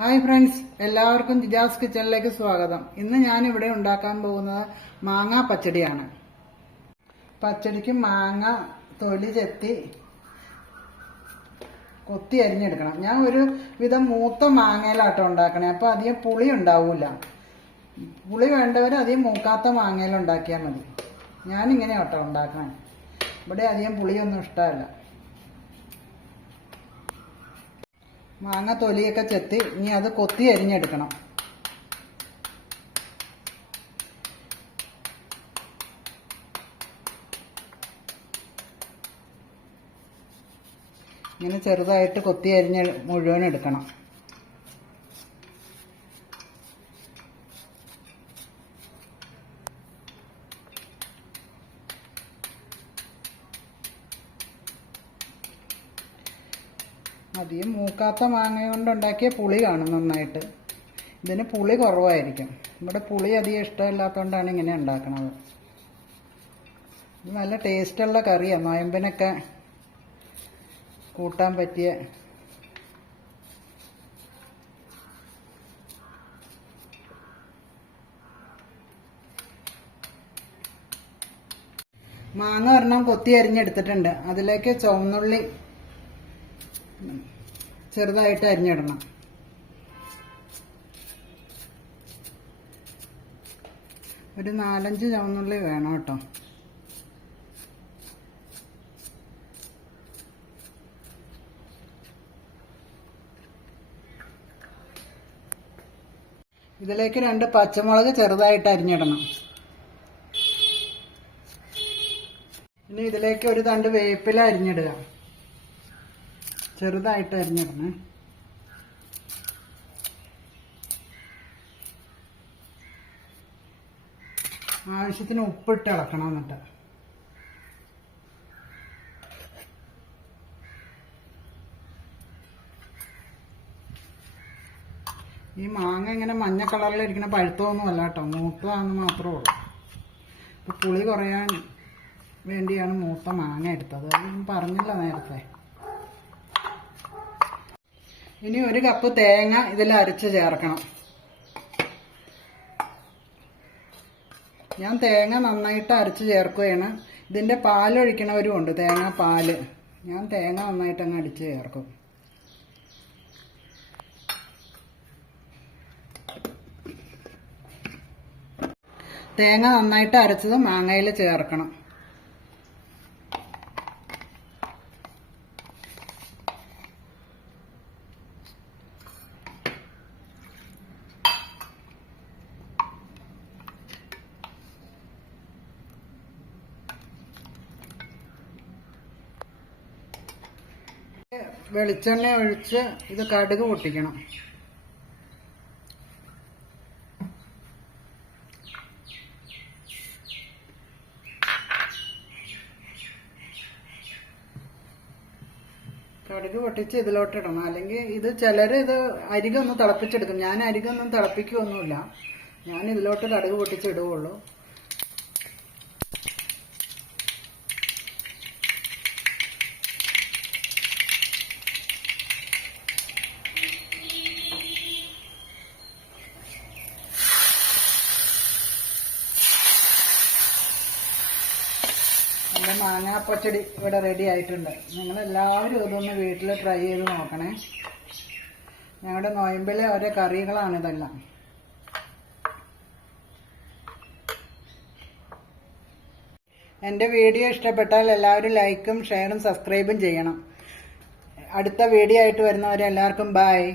Hi friends എല്ലാവർക്കും ജിജാസ് കിച്ചണിലേക്ക് സ്വാഗതം. ഇന്ന് ഞാൻ ഇവിടെ ഉണ്ടാക്കാൻ പോകുന്നത് മാങ്ങ പച്ചടിയാണ്. പച്ചടിക്ക് മാങ്ങ തൊലി ചെത്തി കൊത്തി അരിഞ്ഞെടുക്കണം. ഞാൻ ഒരു വിധം മൂത്ത മാങ്ങയിലാട്ടോ ഉണ്ടാക്കണേ അപ്പൊ അധികം പുളി ഉണ്ടാവൂല. പുളി വേണ്ടവർ അധികം മൂക്കാത്ത മാങ്ങയിൽ ഉണ്ടാക്കിയാൽ മതി. ഞാനിങ്ങനെ ആട്ടോ ഉണ്ടാക്കാൻ ഇവിടെ അധികം പുളിയൊന്നും ഇഷ്ടമല്ല. മാങ്ങ തൊലിയൊക്കെ ചെത്തി ഇനി അത് കൊത്തി അരിഞ്ഞെടുക്കണം. ഇങ്ങനെ ചെറുതായിട്ട് കൊത്തി അരിഞ്ഞ് മുഴുവൻ എടുക്കണം അധികം മൂക്കാത്ത മാങ്ങ കൊണ്ടുണ്ടാക്കിയ പുളി കാണും നന്നായിട്ട്. ഇതിന് പുളി കുറവായിരിക്കും. ഇവിടെ പുളി അധികം ഇഷ്ടമില്ലാത്തതുകൊണ്ടാണ് ഇങ്ങനെ ഉണ്ടാക്കുന്നത് നല്ല ടേസ്റ്റുള്ള കറിയാണ് നോയമ്പിനൊക്കെ കൂട്ടാൻ പറ്റിയ മാങ്ങ ഒരെണ്ണം കൊത്തി അരിഞ്ഞെടുത്തിട്ടുണ്ട്. അതിലേക്ക് ചുവന്നുള്ളി ചെറുതായിട്ട് അരിഞ്ഞിടണം. ഒരു നാലഞ്ച് ചുവന്നുള്ളി വേണം കേട്ടോ. ഇതിലേക്ക് രണ്ട് പച്ചമുളക് ചെറുതായിട്ട് അരിഞ്ഞിടണം. ഇനി ഇതിലേക്ക് ഒരു തണ്ട് വേപ്പില അരിഞ്ഞിടുക. ചെറുതായിട്ട് അരിഞ്ഞിടണേ ആവശ്യത്തിന് ഉപ്പിട്ട് ഇളക്കണം എന്നിട്ട്. ഈ മാങ്ങ ഇങ്ങനെ മഞ്ഞ കളറിലിരിക്കുന്ന പഴുത്തമൊന്നുമല്ല കേട്ടോ. മൂത്തതാണെന്ന് മാത്രമേ ഉള്ളൂ. ഇപ്പൊ പുളി കുറയാൻ വേണ്ടിയാണ് മൂത്ത മാങ്ങ എടുത്തത്. പറഞ്ഞില്ല നേരത്തെ. ഇനി ഒരു കപ്പ് തേങ്ങ ഇതിൽ അരച്ച് ചേർക്കണം. ഞാൻ തേങ്ങ നന്നായിട്ട് അരച്ച് ചേർക്കുകയാണ്. ഇതിന്റെ പാലൊഴിക്കണവരും ഉണ്ട് തേങ്ങ പാൽ ഞാൻ തേങ്ങ നന്നായിട്ട് അങ്ങ് അടിച്ച് ചേർക്കും. തേങ്ങ നന്നായിട്ട് അരച്ചത് മാങ്ങയിൽ ചേർക്കണം. വെളിച്ചെണ്ണ ഒഴിച്ച് ഇത് കടുക് പൊട്ടിക്കണം. കടുക് പൊട്ടിച്ച് ഇതിലോട്ടിടണം. അല്ലെങ്കിൽ ഇത് ചിലർ ഇത് അരികൊന്ന് തിളപ്പിച്ചെടുക്കും. ഞാൻ അരികൊന്നും തിളപ്പിക്കുകയൊന്നുമില്ല ഞാൻ ഇതിലോട്ട് കടുക് പൊട്ടിച്ച് മാങ്ങാ മാങ്ങാപ്പച്ചടി ഇവിടെ റെഡി ആയിട്ടുണ്ട്. നിങ്ങൾ എല്ലാവരും ഇതൊന്ന് വീട്ടിൽ ട്രൈ ചെയ്ത് നോക്കണേ. ഞങ്ങളുടെ നോയമ്പിലെ ഓരോ കറികളാണ് ഇതെല്ലാം. എന്റെ വീഡിയോ ഇഷ്ടപ്പെട്ടാൽ എല്ലാവരും ലൈക്കും ഷെയറും സബ്സ്ക്രൈബും ചെയ്യണം. അടുത്ത വീഡിയോ ആയിട്ട് വരുന്നവരെ എല്ലാവർക്കും ബായ്